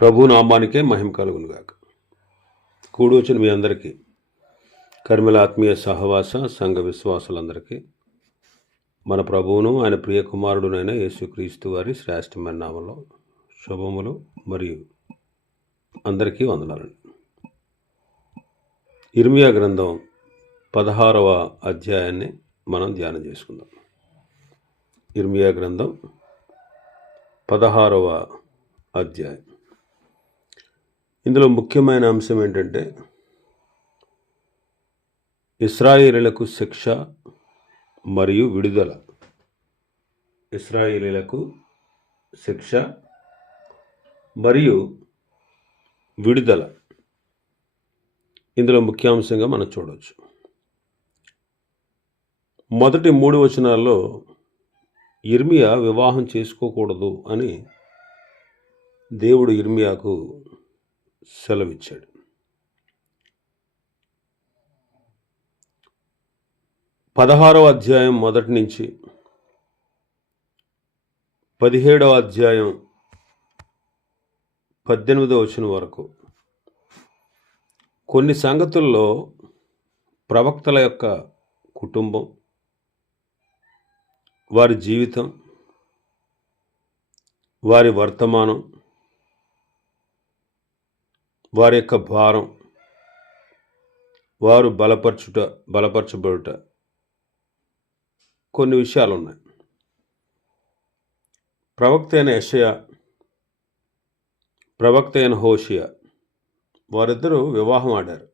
ప్రభు నామానికే మహిమ కలుగునుగాక. కూడి వచ్చిన మీ అందరికీ కర్మల ఆత్మీయ సహవాస సంఘ విశ్వాసులందరికీ మన ప్రభువును ఆయన ప్రియ కుమారుడునైన యేసుక్రీస్తు వారి శ్రేష్టమైన నామంలో శుభములు మరియు అందరికీ వందనాలండి. ఇర్మియా గ్రంథం పదహారవ అధ్యాయాన్ని మనం ధ్యానం చేసుకుందాం. ఇర్మియా గ్రంథం పదహారవ అధ్యాయం. ఇందులో ముఖ్యమైన అంశం ఏంటంటే ఇస్రాయేలీలకు శిక్ష మరియు విడుదల. ఇస్రాయేలీలకు శిక్ష మరియు విడుదల. ఇందులో ముఖ్యాంశంగా మనం చూడవచ్చు మొదటి మూడు వచనాల్లో ఇర్మియా వివాహం చేసుకోకూడదు అని దేవుడు ఇర్మియాకు సెలవిచ్చాడు. పదహారవ అధ్యాయం మొదటి నుంచి పదిహేడవ అధ్యాయం పద్దెనిమిదవ వచనం వరకు కొన్ని సంగతుల్లో ప్రవక్తల యొక్క కుటుంబం వారి జీవితం వారి వర్తమానం వారి యొక్క భారం వారు బలపరచుట బలపరచబడుట. కొన్ని విషయాలు ఉన్నాయి ప్రవక్త అయిన యషయ ప్రవక్త అయిన హోషియా వారిద్దరూ వివాహం ఆడారు.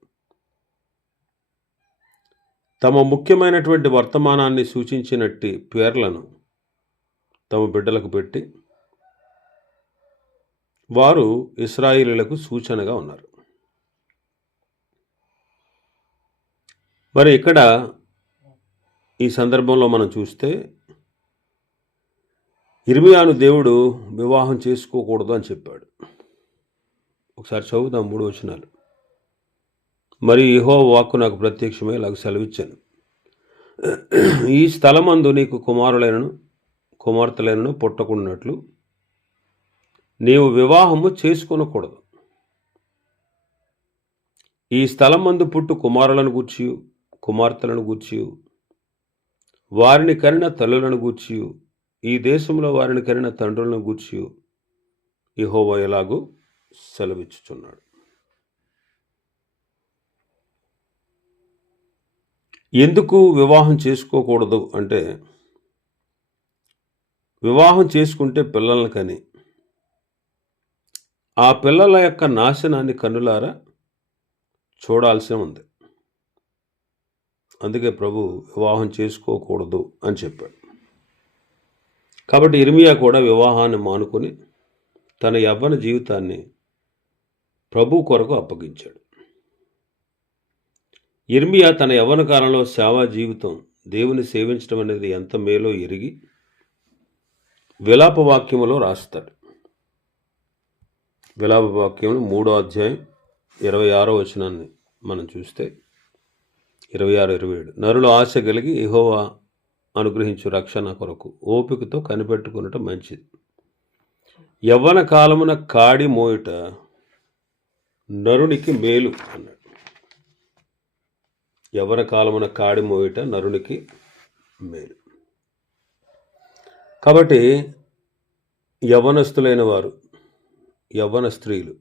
తమ ముఖ్యమైనటువంటి వర్తమానాన్ని సూచించినట్టి పేర్లను తమ బిడ్డలకు పెట్టి వారు ఇస్రాయిలీలకు సూచనగా ఉన్నారు. మరి ఇక్కడ ఈ సందర్భంలో మనం చూస్తే ఇర్మియాను దేవుడు వివాహం చేసుకోకూడదు అని చెప్పాడు. ఒకసారి చదువుదాం మూడు వచనాలు. మరి ఇహో వాక్కు నాకు ప్రత్యక్షమై నాకు సెలవిచ్చాను. ఈ స్థలమందు నీకు కుమారులైనను కుమార్తెలైనను పుట్టకున్నట్లు నీవు వివాహము చేసుకొనకూడదు. ఈ స్థలం మందు పుట్టు కుమారులను గూర్చి కుమార్తెలను గూర్చి వారిని కరిన తల్లులను గూర్చి ఈ దేశంలో వారిని కరిన తండ్రులను గూర్చి ఇహోవా ఎలాగూ సెలవిచ్చుచున్నాడు. ఎందుకు వివాహం చేసుకోకూడదు అంటే వివాహం చేసుకుంటే పిల్లల్ని కని ఆ పిల్లల యొక్క నాశనాన్ని కన్నులారా చూడాల్సి ఉంది. అందుకే ప్రభు వివాహం చేసుకోకూడదు అని చెప్పాడు. కాబట్టి ఇర్మియా కూడా వివాహాన్ని మానుకొని తన యవ్వన జీవితాన్ని ప్రభు కొరకు అప్పగించాడు. ఇర్మియా తన యవ్వన కాలంలో సేవా జీవితం దేవుని సేవించడం అనేది ఎంత మేలో ఎరిగి విలాపవాక్యములో రాస్తాడు. విలాప వాక్యములు మూడో అధ్యాయం ఇరవై ఆరో వచనాన్ని మనం చూస్తే ఇరవై ఆరు ఇరవై ఏడు. నరులు ఆశ కలిగి ఇహోవా అనుగ్రహించు రక్షణ కొరకు ఓపికతో కనిపెట్టుకునటం మంచిది. యవ్వన కాలమున కాడి మోయుట నరునికి మేలు అన్నాడు. యవ్వన కాలమున కాడి మోయుట నరునికి మేలు. కాబట్టి యవనస్తులైన వారు యవ్వన స్త్రీలు.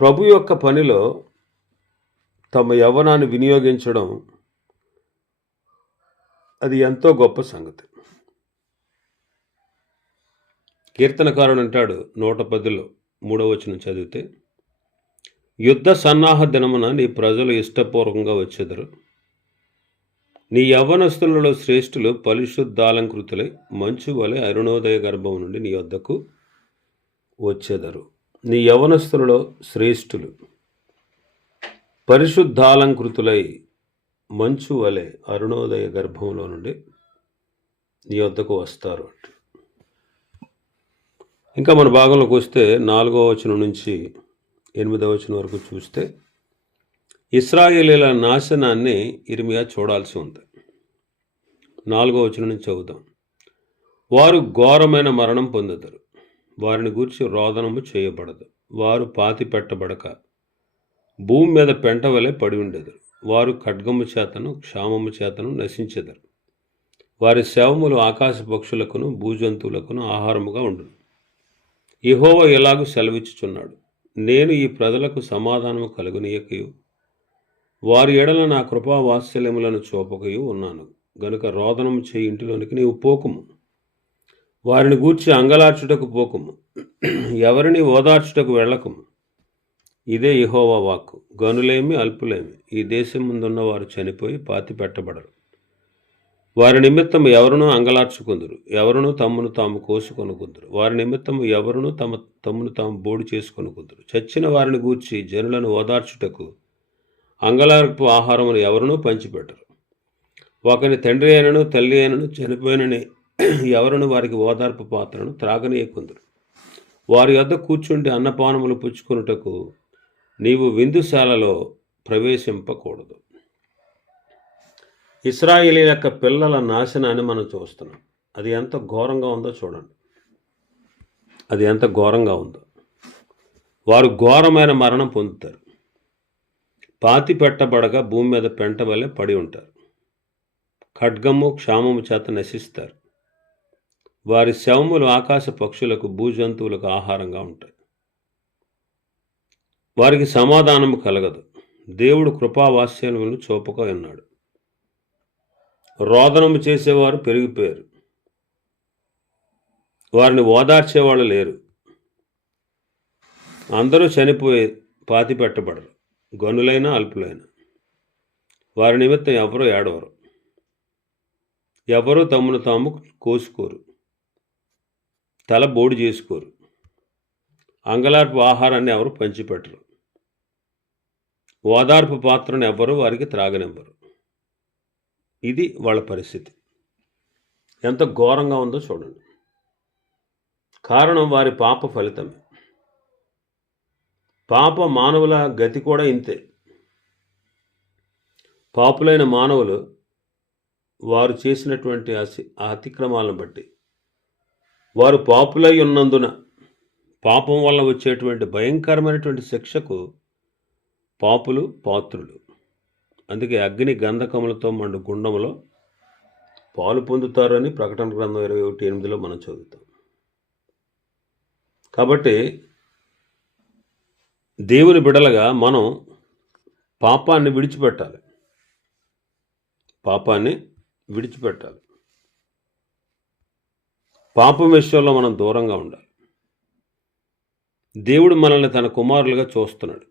ప్రభు యొక్క పనిలో తమ యవ్వనాన్ని వినియోగించడం అది ఎంతో గొప్ప సంగతి. కీర్తనకారుడు అంటాడు నూట పదిలో మూడవ వచనం చదివితే యుద్ధ సన్నాహ దినమున నీ ప్రజలు ఇష్టపూర్వకంగా వచ్చేదరు. నీ యవ్వనస్తులలో శ్రేష్ఠులు పరిశుద్ధాలంకృతులై మంచు వలె అరుణోదయ గర్భం నుండి నీ వద్దకు వచ్చేదరు. నీ యవనస్తులలో శ్రేష్ఠులు. పరిశుద్ధాలంకృతులై మంచు వలె అరుణోదయ గర్భంలో నుండి నీ వద్దకు వస్తారు ఇంకా మన భాగంలోకి వస్తే నాలుగో వచనం నుంచి ఎనిమిదవ వచనం వరకు చూస్తే ఇస్రాయేలీల నాశనాన్ని ఇరిమియా చూడాల్సి ఉంది. నాలుగో వచనం నుంచి చదువుతాం వారు ఘోరమైన మరణం పొందుతారు వారిని గూర్చి రోదనము చేయబడదు. వారు పాతి పెట్టబడక భూమి మీద పెంట వలె పడి ఉండెదరు. వారు ఖడ్గము చేతను క్షామము చేతను నశించెదరు. వారి శవములు ఆకాశ పక్షులకును భూజంతువులకును ఆహారముగా ఉండును. ఇహోవ ఎలాగూ సెలవిచ్చుచున్నాడు? నేను ఈ ప్రజలకు సమాధానము కలుగునీయకయు. వారి ఎడల నా కృపా వాత్సల్యములను చూపకయు ఉన్నాను. గనుక రోదనము చేయి ఇంటిలోనికి నీవు పోకుము. వారిని గూర్చి అంగలార్చుటకు పోకుము. ఎవరిని ఓదార్చుటకు వెళ్ళకము. ఇదే ఇహోవా వాక్కు. గనులేమి అల్పులేమి ఈ దేశం ముందున్న వారు చనిపోయి పాతి పెట్టబడరు. వారి నిమిత్తం ఎవరునూ అంగలార్చుకుందరు. ఎవరునూ తమ్మును తాము కోసుకొనుకుందరు. వారి నిమిత్తం ఎవరునూ తమ తమ్మును తాము బోడు చేసుకొనుకుందరు. చచ్చిన వారిని గూర్చి జనులను ఓదార్చుటకు అంగలార్పు ఆహారమును ఎవరునూ పంచిపెట్టరు. ఒకని తండ్రి అయినను తల్లి అయినను చనిపోయినని ఎవరును వారికి ఓదార్పు పాత్రను త్రాగనీయకుందరు. వారి వద్ద కూర్చుండి అన్నపానములు పుచ్చుకొనుటకు నీవు విందుశాలలో ప్రవేశింపకూడదు. ఇస్రాయేలీ యొక్క పిల్లల నాశనాన్ని మనం చూస్తున్నాం. అది ఎంత ఘోరంగా ఉందో చూడండి. అది ఎంత ఘోరంగా ఉందో. వారు ఘోరమైన మరణం పొందుతారు. పాతి పెట్టబడగా భూమి మీద పెంట వలె పడి ఉంటారు. ఖడ్గము క్షామము చేత నశిస్తారు. వారి శవములు ఆకాశ పక్షులకు భూజంతువులకు ఆహారంగా ఉంటాయి. వారికి సమాధానము కలగదు. దేవుడు కృపావాస్యములను చూపక ఉన్నాడు. రోదనము చేసేవారు పెరిగిపోయారు. వారిని ఓదార్చేవాళ్ళు లేరు. అందరూ చనిపోయి పాతి పెట్టబడరు. గనులైనా అల్పులైనా. వారి నిమిత్తం ఎవరు ఏడవరు. ఎవరూ తమను తాము కోసుకోరు. తల బోడి చేసుకోరు. అంగలార్పు ఆహారాన్ని ఎవరు పంచిపెట్టరు. ఓదార్పు పాత్రను ఎవ్వరు వారికి త్రాగనివ్వరు. ఇది వాళ్ళ పరిస్థితి. ఎంత ఘోరంగా ఉందో చూడండి. కారణం వారి పాప ఫలితమే. పాప మానవుల గతి కూడా ఇంతే. పాపులైన మానవులు వారు చేసినటువంటి అతిక్రమాలను బట్టి వారు పాపులై ఉన్నందున పాపం వల్ల వచ్చేటువంటి భయంకరమైనటువంటి శిక్షకు పాపులు పాత్రులు. అందుకే అగ్ని గంధకములతో మండు గుండములో పాలు పొందుతారని ప్రకటన గ్రంథం ఇరవై ఒకటి ఎనిమిదిలో మనం చదువుతాం. కాబట్టి దేవుని బిడలగా మనం పాపాన్ని విడిచిపెట్టాలి. పాపాన్ని విడిచిపెట్టాలి. పాపం విషయంలో మనం దూరంగా ఉండాలి. దేవుడు మనల్ని తన కుమారులుగా చూస్తున్నాడు.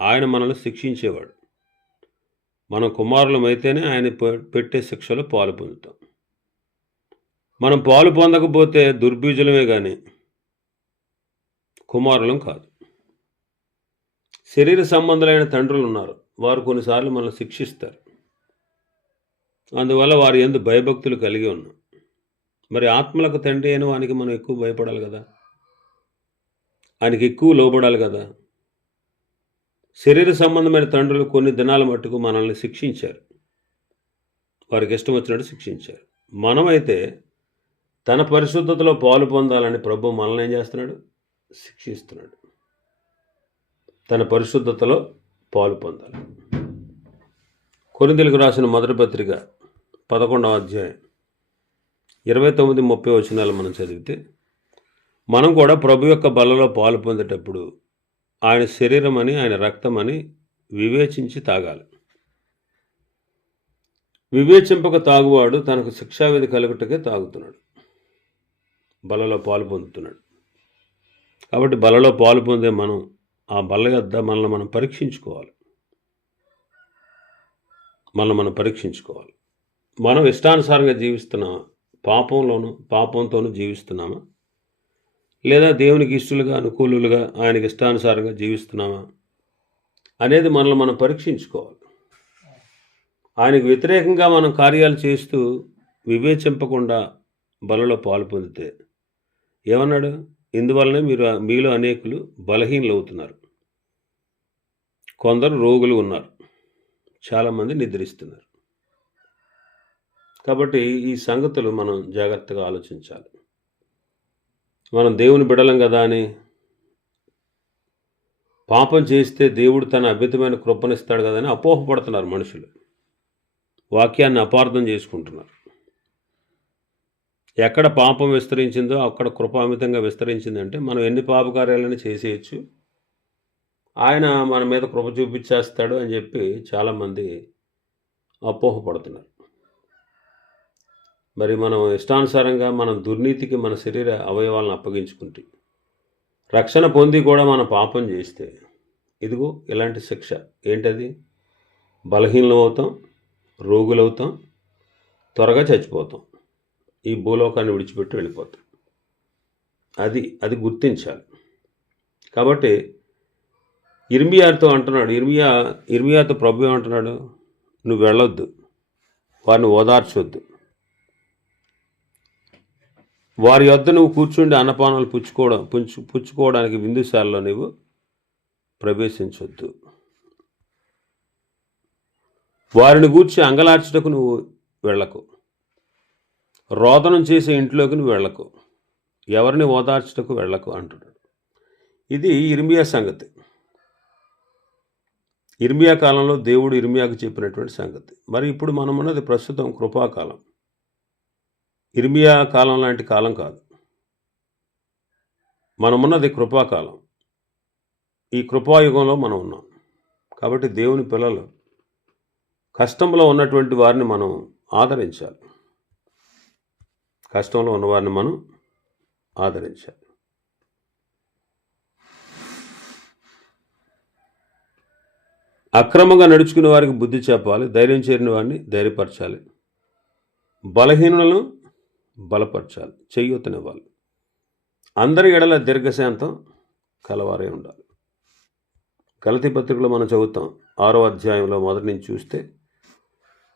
ఆయన మనల్ని శిక్షించేవాడు. మనం కుమారులమైతేనే ఆయన పె- పెట్టే శిక్షలో పాలు పొందుతాం. మనం పాలు పొందకపోతే దుర్బీజులమే కానీ కుమారులం కాదు. శరీర సంబంధులైన తండ్రులు ఉన్నారు. వారు కొన్నిసార్లు మనల్ని శిక్షిస్తారు. అందువల్ల వారి ఎందు భయభక్తులు కలిగి ఉన్నాం. మరి ఆత్మలకు తండ్రి అయిన వానికి మనం ఎక్కువ భయపడాలి కదా. ఆయనకి ఎక్కువ లోబడాలి కదా. శరీర సంబంధమైన తండ్రులు కొన్ని దినాల మట్టుకు మనల్ని శిక్షించారు. వారికి ఇష్టం వచ్చినట్టు శిక్షించారు. మనమైతే తన పరిశుద్ధతలో పాలు పొందాలని ప్రభు మనల్ని ఏం చేస్తున్నాడు? శిక్షిస్తున్నాడు. తన పరిశుద్ధతలో పాలు పొందాలి. కొరిందెలకు రాసిన మొదటి పత్రిక పదకొండవ అధ్యాయం. ఇరవై తొమ్మిది ముప్పై వచనాలు మనం చదివితే మనం కూడా ప్రభు యొక్క బలలో పాలు పొందేటప్పుడు ఆయన శరీరం అని ఆయన రక్తం అని వివేచించి తాగాలి. వివేచింపక తాగువాడు తనకు శిక్షావిధి కలుగుటకే తాగుతున్నాడు. బలలో పాలు పొందుతున్నాడు. కాబట్టి బలలో పాలు పొందే మనం ఆ బల్ల యొద్ద మనల్ని మనం పరీక్షించుకోవాలి. మనల్ని మనం పరీక్షించుకోవాలి. మనం ఇష్టానుసారంగా జీవిస్తున్నామా? పాపంలోను పాపంతోనూ జీవిస్తున్నామా? లేదా దేవునికి ఇష్టలుగా అనుకూలులుగా ఆయనకి ఇష్టానుసారంగా జీవిస్తున్నామా? అనేది మనల్ని మనం పరీక్షించుకోవాలి. ఆయనకు వ్యతిరేకంగా మనం కార్యాలు చేస్తూ వివేచింపకుండా బలలో పాలు పొందితే ఏమన్నాడు? ఇందువల్లనే మీరు మీలో అనేకులు బలహీనలు అవుతున్నారు కొందరు రోగులు ఉన్నారు. చాలామంది నిద్రిస్తున్నారు. కాబట్టి ఈ సంగతులు మనం జాగ్రత్తగా ఆలోచించాలి. మనం దేవుని బిడలం కదా అని పాపం చేస్తే దేవుడు తన అద్భుతమైన కృపనిస్తాడు కదని అపోహపడుతున్నారు మనుషులు. వాక్యాన్ని అపార్థం చేసుకుంటున్నారు. ఎక్కడ పాపం విస్తరించిందో అక్కడ కృప అమితంగా విస్తరించిందంటే మనం ఎన్ని పాపకార్యాలను చేసేయచ్చు. ఆయన మన మీద కృప చూపించేస్తాడు అని చెప్పి చాలామంది అపోహపడుతున్నారు. మరి మనం ఇష్టానుసారంగా మనం దుర్నీతికి మన శరీర అవయవాలను అప్పగించుకుంటే రక్షణ పొంది కూడా మనం పాపం చేస్తే ఇదిగో ఇలాంటి శిక్ష ఏంటది? బలహీనం అవుతాం రోగులవుతాం త్వరగా చచ్చిపోతాం ఈ భూలోకాన్ని విడిచిపెట్టి వెళ్ళిపోతాం. అది అది గుర్తించాలి. కాబట్టి ఇర్మియాతో అంటున్నాడు ఇర్మియా ఇర్మియాతో ప్రభు ఏమంటున్నాడు? నువ్వు వెళ్ళొద్దు వారిని ఓదార్చొద్దు. వారి వద్ద నువ్వు కూర్చుండి అన్నపానాలు పుచ్చుకోవడం పుచ్చు పుచ్చుకోవడానికి విందుశాలలో నువ్వు ప్రవేశించొద్దు. వారిని గూర్చి అంగలార్చుటకు నువ్వు వెళ్ళకు. రోదనం చేసే ఇంట్లోకి నువ్వు వెళ్ళకు. ఎవరిని ఓదార్చుటకు వెళ్ళకు అంటున్నాడు. ఇది ఇర్మియా సంగతి. ఇర్మియా కాలంలో దేవుడు ఇర్మియాకు చెప్పినటువంటి సంగతి. మరి ఇప్పుడు మనం ఉన్నది ప్రస్తుతం కృపాకాలం. ఇర్మియా కాలం లాంటి కాలం కాదు. మనమున్నది కృపాకాలం. ఈ కృపాయుగంలో మనం ఉన్నాం. కాబట్టి దేవుని పిల్లలు కష్టంలో ఉన్నటువంటి వారిని మనం ఆదరించాలి. కష్టంలో ఉన్నవారిని మనం ఆదరించాలి. అక్రమంగా నడుచుకునే వారికి బుద్ధి చెప్పాలి ధైర్యం చేరిన వారిని ధైర్యపరచాలి. బలహీనులను బలపరచాలి చెయ్యొత్తనివ్వాలి అందరి ఎడల దీర్ఘశాంతం కలవారే ఉండాలి. గలతి పత్రికలో మనం చదువుతాం ఆరో అధ్యాయంలో మొదటి నుంచి చూస్తే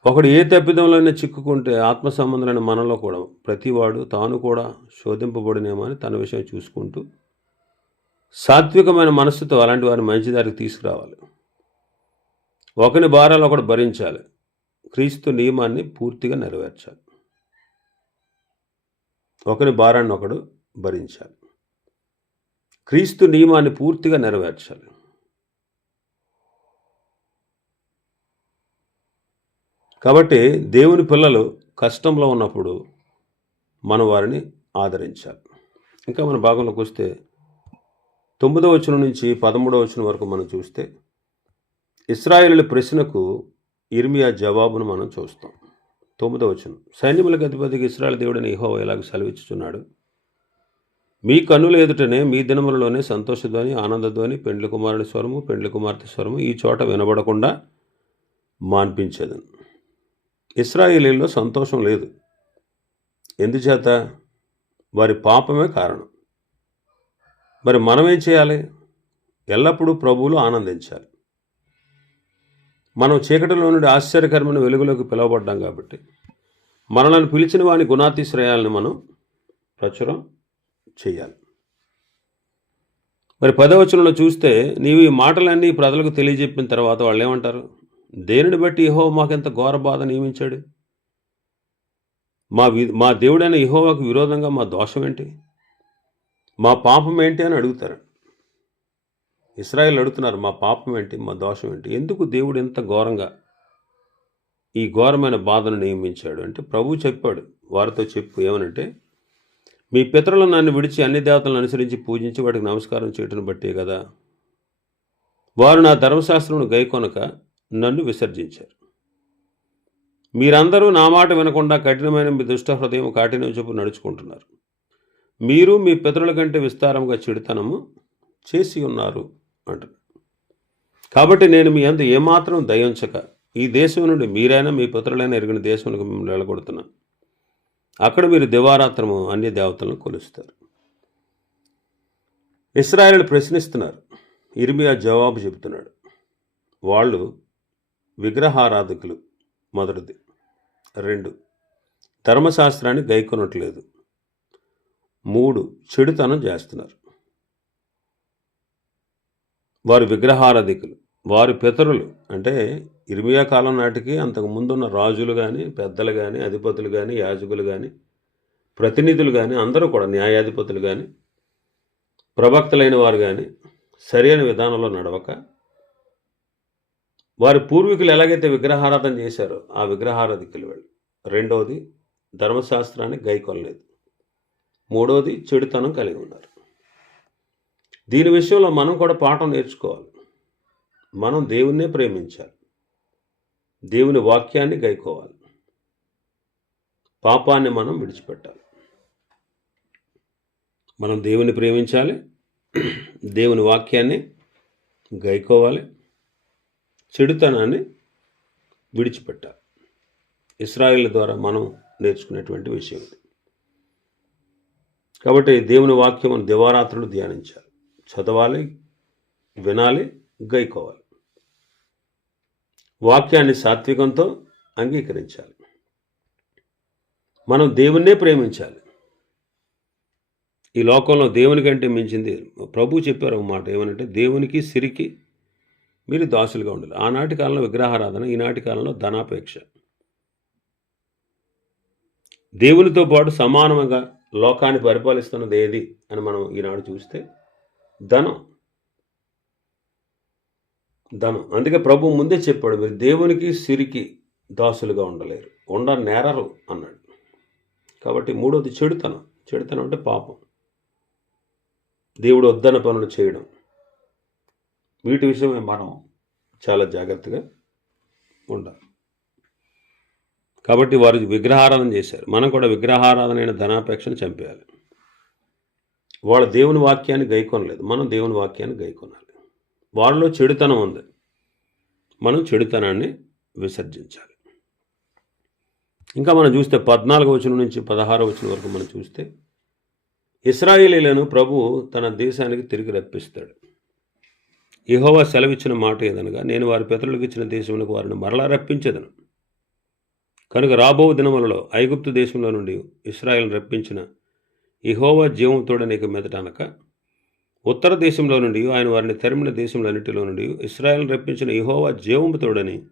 ఒకడు ఏ తప్పిదంలోనే చిక్కుకుంటే ఆత్మ సంబంధమైన మనలో కూడా ప్రతివాడు తాను కూడా శోధింపబడినేమని అని తన విషయం చూసుకుంటూ సాత్వికమైన మనస్సుతో అలాంటి వారిని మంచి దారికి తీసుకురావాలి. ఒకని భారాలు ఒకడు భరించాలి. క్రీస్తు నియమాన్ని పూర్తిగా నెరవేర్చాలి. ఒకరి భారాన్ని ఒకడు భరించాలి. క్రీస్తు నియమాన్ని పూర్తిగా నెరవేర్చాలి. కాబట్టి దేవుని పిల్లలు కష్టంలో ఉన్నప్పుడు మనం వారిని ఆదరించాలి. ఇంకా మన భాగంలోకి వస్తే తొమ్మిదవ వచనం నుంచి పదమూడవ వచనం వరకు మనం చూస్తే ఇస్రాయేల్ ప్రశ్నకు ఇర్మియా జవాబును మనం చూస్తాం. తొమ్మిదవ వచనం. సైన్యములకు అధిపతికి ఇస్రాయల్ దేవుడని ఇహో ఇలాగ సెలవిచ్చుచున్నాడు? మీ కన్నుల ఎదుటనే మీ దినములలోనే సంతోషధ్వని ఆనందధ్వని పెండ్లి కుమారుని స్వరము పెండ్లి కుమార్తె స్వరము ఈ చోట వినబడకుండా మాన్పించేది ఇస్రాయేలీల్లో సంతోషం లేదు. ఎందుచేత? వారి పాపమే కారణం. మరి మనం ఏం చేయాలి? ఎల్లప్పుడూ ప్రభువులు ఆనందించాలి. మనం చీకటిలో నుండి ఆశ్చర్యకరమైన వెలుగులోకి పిలువబడ్డాం కాబట్టి. మనలను పిలిచిన వాని గుణాతిశ్రయాలను మనం ప్రచురం చేయాలి. మరి పదవచనంలో చూస్తే నీవు ఈ మాటలన్నీ ప్రజలకు తెలియజెప్పిన తర్వాత వాళ్ళు ఏమంటారు? దేనిని బట్టి ఇహో మాకెంత ఘోర బాధ నియమించాడు? మా వి మా దేవుడైన ఇహోవాకు విరోధంగా మా దోషం ఏంటి? మా పాపం ఏంటి అని అడుగుతారు. ఇస్రాయల్ అడుగుతున్నారు మా పాపం ఏంటి? మా దోషం ఏంటి? ఎందుకు దేవుడు ఇంత ఘోరంగా ఈ ఘోరమైన బాధను నియమించాడు? అంటే ప్రభు చెప్పాడు వారితో చెప్పు ఏమనంటే మీ పితరులు నన్ను విడిచి అన్ని దేవతలను అనుసరించి పూజించి వాటికి నమస్కారం చేయటం బట్టే కదా? వారు నా ధర్మశాస్త్రమును గైకొనక నన్ను విసర్జించారు. మీరందరూ నా మాట వినకుండా కఠినమైన మీ దుష్ట హృదయం కాటిన చెప్పు నడుచుకుంటున్నారు. మీరు మీ పితరుల కంటే విస్తారంగా చెడుతనము చేసి ఉన్నారు. అంటారు కాబట్టి నేను మీ అందు ఏమాత్రం దయించక ఈ దేశం నుండి మీరైనా మీ పితరులైన ఎరిగిన దేశంలో మిమ్మల్ని వెళ్ళగొడుతున్నాను. అక్కడ మీరు దివారాత్రము అన్య దేవతలను కొలుస్తారు. ఇస్రాయేల్ ప్రశ్నిస్తున్నారు. ఇర్మియా జవాబు చెబుతున్నాడు. వాళ్ళు విగ్రహారాధకులు మొదటిది. రెండు ధర్మశాస్త్రాన్ని గైకొనట్లేదు. మూడు చెడుతనం చేస్తున్నారు. వారు విగ్రహారాధికులు వారి పితరులు అంటే ఇరిమియా కాలం నాటికి అంతకు ముందున్న రాజులు కానీ పెద్దలు కానీ అధిపతులు కానీ యాజకులు కానీ ప్రతినిధులు కానీ అందరూ కూడా న్యాయాధిపతులు కానీ ప్రవక్తలైన వారు కానీ సరైన విధానంలో నడవక వారి పూర్వీకులు ఎలాగైతే విగ్రహారాధన చేశారో ఆ విగ్రహారాధికులు వెళ్ళి. రెండవది ధర్మశాస్త్రాన్ని గైకొనలేదు. మూడవది చెడుతనం కలిగి ఉన్నారు. దీని విషయంలో మనం కూడా పాఠం నేర్చుకోవాలి. మనం దేవుణ్ణే ప్రేమించాలి. దేవుని వాక్యాన్ని గైకోవాలి. పాపాన్ని మనం విడిచిపెట్టాలి. మనం దేవుని ప్రేమించాలి. దేవుని వాక్యాన్ని గైకోవాలి. చెడుతనాన్ని విడిచిపెట్టాలి. ఇస్రాయిల్ ద్వారా మనం నేర్చుకునేటువంటి విషయం ఇది. కాబట్టి దేవుని వాక్యం దివారాత్రులు ధ్యానించాలి. చదవాలి వినాలి గైకోవాలి. వాక్యాన్ని సాత్వికంతో అంగీకరించాలి. మనం దేవుణ్ణే ప్రేమించాలి. ఈ లోకంలో దేవుని కంటే మించింది ప్రభు చెప్పారు ఒక మాట ఏమనంటే దేవునికి సిరికి మీరు దాసులుగా ఉండాలి. ఆనాటి కాలంలో విగ్రహారాధన ఈనాటి కాలంలో ధనాపేక్ష. దేవునితో పాటు సమానంగా లోకాన్ని పరిపాలిస్తున్నది ఏది అని మనం ఈనాడు చూస్తే ధనం. ధనం. అందుకే ప్రభు ముందే చెప్పాడు మీరు దేవునికి సిరికి దాసులుగా ఉండలేరు. ఉండ నేరరు అన్నాడు. కాబట్టి మూడోది చెడుతనం. చెడుతనం అంటే పాపం. దేవుడు వద్దన పనులు చేయడం. వీటి విషయమే మనం చాలా జాగ్రత్తగా ఉండాలి. కాబట్టి వారు విగ్రహారాధన చేశారు. మనం కూడా విగ్రహారాధన అయిన ధనాపేక్షను చంపేయాలి. వాళ్ళు దేవుని వాక్యాన్ని గైకొనలేదు. మనం దేవుని వాక్యాన్ని గైకొనాలి. వాళ్ళలో చెడుతనం ఉంది. మనం చెడుతనాన్ని విసర్జించాలి. ఇంకా మనం చూస్తే పద్నాలుగు వచనం నుంచి పదహారు వచనం వరకు మనం చూస్తే ఇస్రాయేలీలను ప్రభు తన దేశానికి తిరిగి రప్పిస్తాడు. ఇహోవా సెలవిచ్చిన మాట ఏదనగా నేను వారి పితరులకు ఇచ్చిన దేశములకు వారిని మరలా రప్పించేదను. కనుక రాబో దినములలో ఐగుప్తు దేశంలో నుండి ఇస్రాయల్ రప్పించిన ఇహోవా జీవంతోడ నీకు మెదటనక ఉత్తర దేశంలో నుండి ఆయన వారిని తరిమిన దేశంలన్నిటిలో నుండి ఇస్రాయల్ రప్పించిన ఇహోవా జీవంతోడని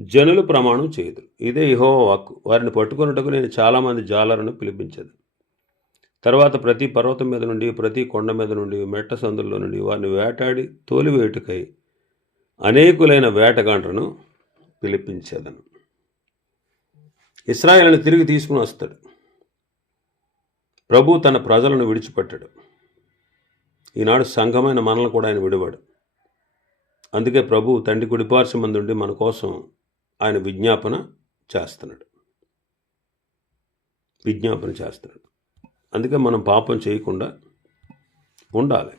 జనులు ప్రమాణం చేయదు. ఇదే ఇహోవా వాక్కు. వారిని పట్టుకొనుటకు నేను చాలామంది జాలరను పిలిపించదు. తర్వాత ప్రతి పర్వతం మీద నుండి ప్రతి కొండ మీద నుండి మెట్ట సందుల్లో నుండి వారిని వేటాడి తోలివేటుకై అనేకులైన వేటగాండ్రను పిలిపించేదను. ఇస్రాయేల్ని తిరిగి తీసుకుని వస్తాడు. ప్రభు తన ప్రజలను విడిచిపెట్టాడు. ఈనాడు సంఘమైన మనల్ని కూడా ఆయన విడివాడు. అందుకే ప్రభు తండ్రి కుడిపార్శ్వమందుండి మన కోసం ఆయన విజ్ఞాపన చేస్తున్నాడు. విజ్ఞాపన చేస్తున్నాడు. అందుకే మనం పాపం చేయకుండా ఉండాలి.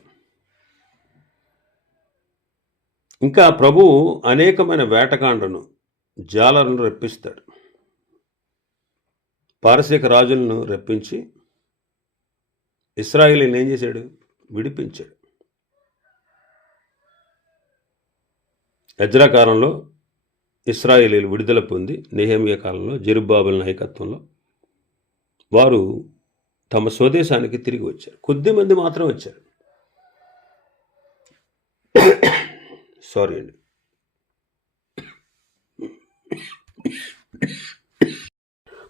ఇంకా ప్రభు అనేకమైన వేటకాండను జాలలను రెప్పిస్తాడు. పారసీక రాజులను రప్పించి ఇస్రాయిలీని ఏం చేశాడు? విడిపించాడు. ఎజ్రా కాలంలో ఇస్రాయేలీలు విడుదల పొంది నెహేమియా కాలంలో జెరుబ్బాబుల నాయకత్వంలో వారు తమ స్వదేశానికి తిరిగి వచ్చారు. కొద్ది మంది మాత్రం వచ్చారు. సారీ అండి.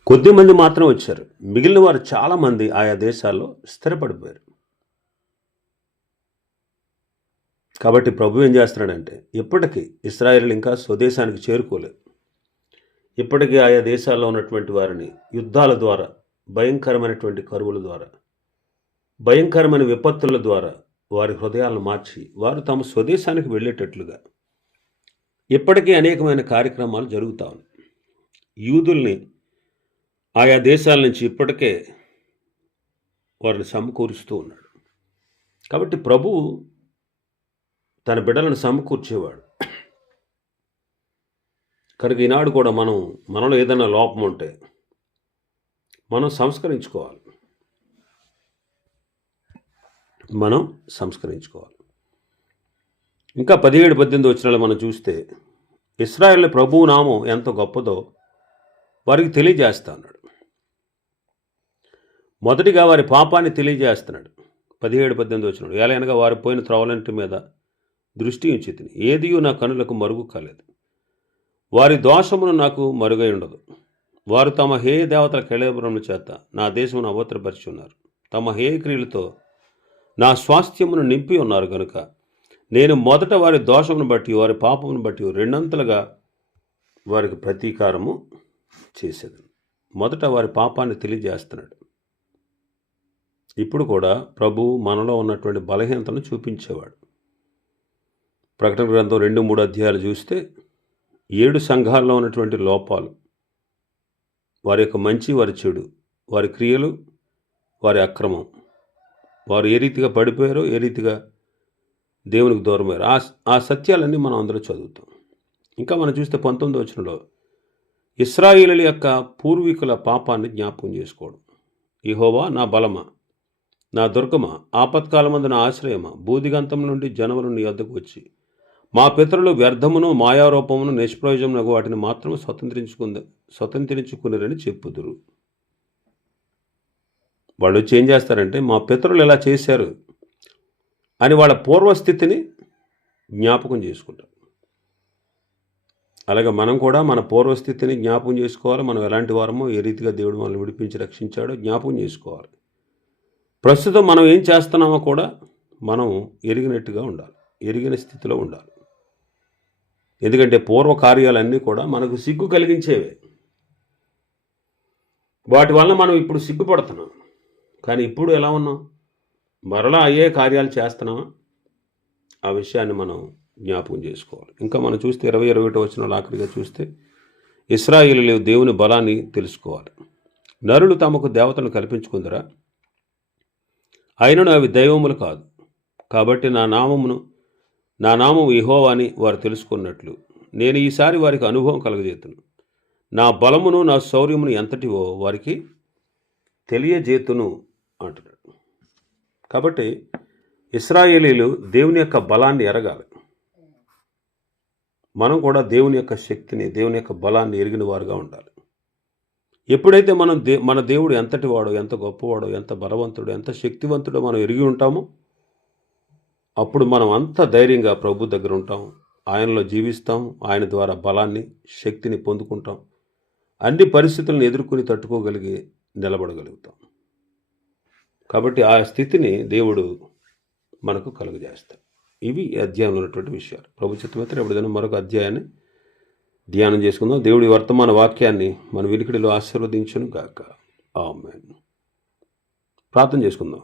కొద్దిమంది మాత్రం వచ్చారు. మిగిలిన వారు చాలామంది ఆయా దేశాల్లో స్థిరపడిపోయారు. కాబట్టి ప్రభు ఏం చేస్తున్నాడంటే ఇప్పటికీ ఇస్రాయేల్ ఇంకా స్వదేశానికి చేరుకోలేదు. ఇప్పటికీ ఆయా దేశాల్లో ఉన్నటువంటి వారిని యుద్ధాల ద్వారా భయంకరమైనటువంటి కరువుల ద్వారా భయంకరమైన విపత్తుల ద్వారా వారి హృదయాలను మార్చి వారు తమ స్వదేశానికి వెళ్ళేటట్లుగా ఇప్పటికీ అనేకమైన కార్యక్రమాలు జరుగుతూ ఉన్నాయి. యూదుల్ని ఆయా దేశాల నుంచి ఇప్పటికే వారిని సమకూరుస్తూ ఉన్నాడు. కాబట్టి ప్రభు తన బిడ్డలను సమకూర్చేవాడు. కనుక ఈనాడు కూడా మనం మనలో ఏదైనా లోపం ఉంటే మనం సంస్కరించుకోవాలి. మనం సంస్కరించుకోవాలి. ఇంకా పదిహేడు పద్దెనిమిది వచ్చిన మనం చూస్తే ఇస్రాయల్ ప్రభువు నామం ఎంత గొప్పదో వారికి తెలియజేస్తా అన్నాడు. మొదటిగా వారి పాపాన్ని తెలియజేస్తున్నాడు. పదిహేడు పద్దెనిమిది వచ్చినాడు ఎలాగనగా వారు పోయిన త్రోవలంటి మీద దృష్టి ఉంచితిని. ఏదియూ నా కనులకు మరుగు కాలేదు. వారి దోషమును నాకు మరుగై ఉండదు. వారు తమ హే దేవతల కెళేబరముల చేత నా దేశమును అవతరపరిచి ఉన్నారు తమ హే క్రియలతో నా స్వాస్థ్యమును నింపి ఉన్నారు కనుక నేను మొదట వారి దోషమును బట్టి వారి పాపమును బట్టి రెండంతలుగా వారికి ప్రతీకారము చేసేది మొదట వారి పాపాన్ని తెలియజేస్తున్నాడు. ఇప్పుడు కూడా ప్రభు మనలో ఉన్నటువంటి బలహీనతను చూపించేవాడు. ప్రకటన గ్రంథం రెండు మూడు అధ్యాయాలు చూస్తే ఏడు సంఘాల్లో ఉన్నటువంటి లోపాలు వారి యొక్క మంచి వారి చెడు వారి క్రియలు వారి అక్రమం. వారు ఏ రీతిగా పడిపోయారో ఏ రీతిగా దేవునికి దూరమయ్యారు ఆ ఆ సత్యాలన్నీ మనం అందరూ చదువుతాం. ఇంకా మనం చూస్తే పంతొమ్మిది వచనంలో ఇస్రాయిలుల యొక్క పూర్వీకుల పాపాన్ని జ్ఞాపకం చేసుకోవడం. ఇహోవా నా బలమా? నా దుర్గమ ఆపత్కాలమందు నా ఆశ్రయమా? బూదిగంతం నుండి జనములు నీ వద్దకు వచ్చి. మా పితరులు వ్యర్థమును మాయారూపమును నిష్ప్రయోజనకు వాటిని మాత్రం స్వతంత్రించుకుంది స్వతంత్రించుకున్నారని చెప్పుదురు. వాళ్ళు ఏం చేస్తారంటే మా పితరులు ఎలా చేశారు అని వాళ్ళ పూర్వస్థితిని జ్ఞాపకం చేసుకుంటారు. అలాగే మనం కూడా మన పూర్వస్థితిని జ్ఞాపకం చేసుకోవాలి. మనం ఎలాంటి వారమో ఏ రీతిగా దేవుడు మనల్ని విడిపించి రక్షించాడో జ్ఞాపకం చేసుకోవాలి. ప్రస్తుతం మనం ఏం చేస్తున్నామో కూడా మనం ఎరిగినట్టుగా ఉండాలి ఎరిగిన స్థితిలో ఉండాలి. ఎందుకంటే పూర్వ కార్యాలన్నీ కూడా మనకు సిగ్గు కలిగించేవే. వాటి వల్ల మనం ఇప్పుడు సిగ్గుపడుతున్నాం. కానీ ఇప్పుడు ఎలా ఉన్నాం? మరలా అయ్యే కార్యాలు చేస్తున్నామా? ఆ విషయాన్ని మనం జ్ఞాపకం చేసుకోవాలి. ఇంకా మనం చూస్తే ఇరవై ఇరవై ఒకటి వచ్చిన ఆఖరిగా చూస్తే ఇస్రాయిలు దేవుని బలాన్ని తెలుసుకోవాలి. నరులు తమకు దేవతను కల్పించుకుందరా? అయినను అవి దైవములు కాదు. కాబట్టి నా నామమును నా నామం ఇహో అని వారు తెలుసుకున్నట్లు నేను ఈసారి వారికి అనుభవం కలగజేతును. నా బలమును నా శౌర్యమును ఎంతటివో వారికి తెలియజేతును అంటున్నాడు. కాబట్టి ఇస్రాయేలీలు దేవుని యొక్క బలాన్ని ఎరగాలి. మనం కూడా దేవుని యొక్క శక్తిని దేవుని యొక్క బలాన్ని ఎరిగిన వారుగా ఉండాలి. ఎప్పుడైతే మనం దే మన దేవుడు ఎంతటి వాడో ఎంత గొప్పవాడో ఎంత బలవంతుడో ఎంత శక్తివంతుడో మనం ఎరిగి ఉంటామో అప్పుడు మనం అంత ధైర్యంగా ప్రభు దగ్గర ఉంటాం. ఆయనలో జీవిస్తాం. ఆయన ద్వారా బలాన్ని శక్తిని పొందుకుంటాం. అన్ని పరిస్థితులను ఎదుర్కొని తట్టుకోగలిగి నిలబడగలుగుతాం. కాబట్టి ఆ స్థితిని దేవుడు మనకు కలుగజేస్తాడు. ఇవి అధ్యాయంలో ఉన్నటువంటి విషయాలు. ప్రభు చిత్తమైతే ఎప్పుడైనా మరొక అధ్యాయాన్ని ధ్యానం చేసుకుందాం. దేవుడి వర్తమాన వాక్యాన్ని మన వినికిడిలో ఆశీర్వదించును గాక ఆమెన్. ప్రార్థన చేసుకుందాం.